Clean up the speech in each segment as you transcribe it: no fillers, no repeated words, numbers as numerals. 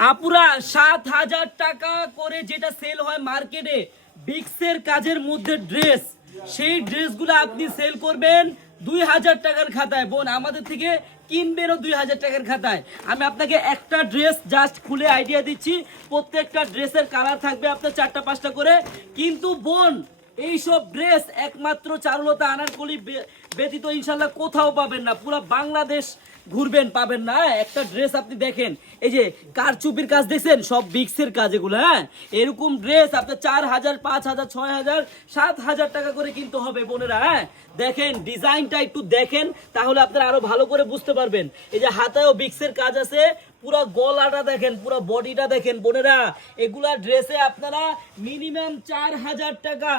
আপুরা 7,000 টাকা করে যেটা সেল হয় মার্কেটে বিক্সের কাজের মধ্যে ড্রেস, সেই ড্রেসগুলো আপনি সেল করবেন 2,000 টাকার খাতায়। বোন আমাদের থেকে কিনবেনও 2,000 টাকার খাতায়। আমি আপনাকে একটা ড্রেস জাস্ট খুলে আইডিয়া দিচ্ছি, প্রত্যেকটা ড্রেসের কালার থাকবে আপনার 4টা 5টা করে। কিন্তু বোন এইসব ড্রেস একমাত্র চারুলতা আনারকলি ব্যতীত ইনশাল্লাহ কোথাও পাবেন না, পুরো বাংলাদেশ ঘুরবেন পাবেন না। একটা ড্রেস আপনি দেখেন, এই যে কারচুপির কাজ দেখছেন, সব বিক্সের কাজ এগুলো। হ্যাঁ, এরকম ড্রেস আপনার 4,000 5,000 6,000 7,000 টাকা করে কিনতে হবে বোনেরা। হ্যাঁ, দেখেন ডিজাইনটা একটু দেখেন, তাহলে আপনারা আরো ভালো করে বুঝতে পারবেন। এই যে হাতেও বিক্সের কাজ আছে, পুরো গলাটা দেখেন, পুরো বডিটা দেখেন বোনেরা। এগুলা ড্রেসে আপনারা মিনিমাম 4,000 টাকা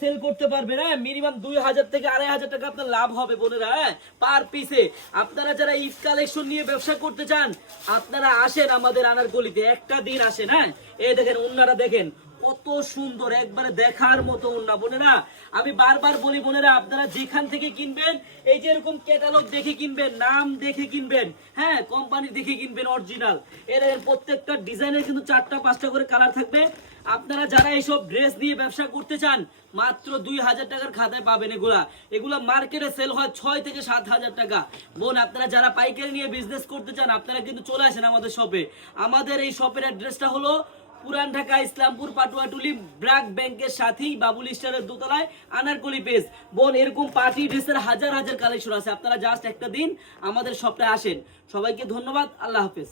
সেল করতে পারবেন। হ্যাঁ, মিনিমাম 2,000 থেকে 2,500 টাকা আপনার লাভ হবে বোনেরা। হ্যাঁ, পার পিসে। আপনারা যারা ঈদ কালেকশন নিয়ে ব্যবসা করতে চান, আপনারা আসেন আমাদের আনারকলিতে, একটা দিন আসেন। হ্যাঁ, এই দেখেন ওন্নাটা দেখেন কত সুন্দর, একবারে দেখার মতো ওন্না বোনেরা। আমি বারবার বলি বোনেরা, আপনারা যেখান থেকে কিনবেন এই যে এরকম ক্যাটালগ দেখে কিনবেন, নাম দেখে কিনবেন। হ্যাঁ, কোম্পানি দেখে কিনবেন অরিজিনাল। এর প্রত্যেকটা ডিজাইনের কিন্তু 4টা 5টা করে কালার থাকবে। আপনারা যারা এইসব ড্রেস নিয়ে ব্যবসা করতে চান, মাত্র 2,000 টাকার খাতায় পাবেন। এগুলা মার্কেটে সেল হয় 6 থেকে 7,000 টাকা। বোন আপনারা যারা পাইকারি নিয়ে বিজনেস করতে চান, আপনারা কিন্তু চলে আসেন আমাদের শপে। আমাদের এই শপের অ্যাড্রেসটা হলো পুরান ঢাকা ইসলামপুর পাটুয়াটুলি ব্র্যাক ব্যাংকের সাথেই বাবুল স্টারের দোতলায় আনারকলি পেজ। বোন এরকম পার্টি ড্রেসের হাজার হাজার কালেকশন আছে, আপনারা জাস্ট একটা দিন আমাদের শপে আসেন। সবাইকে ধন্যবাদ, আল্লাহ হাফেজ।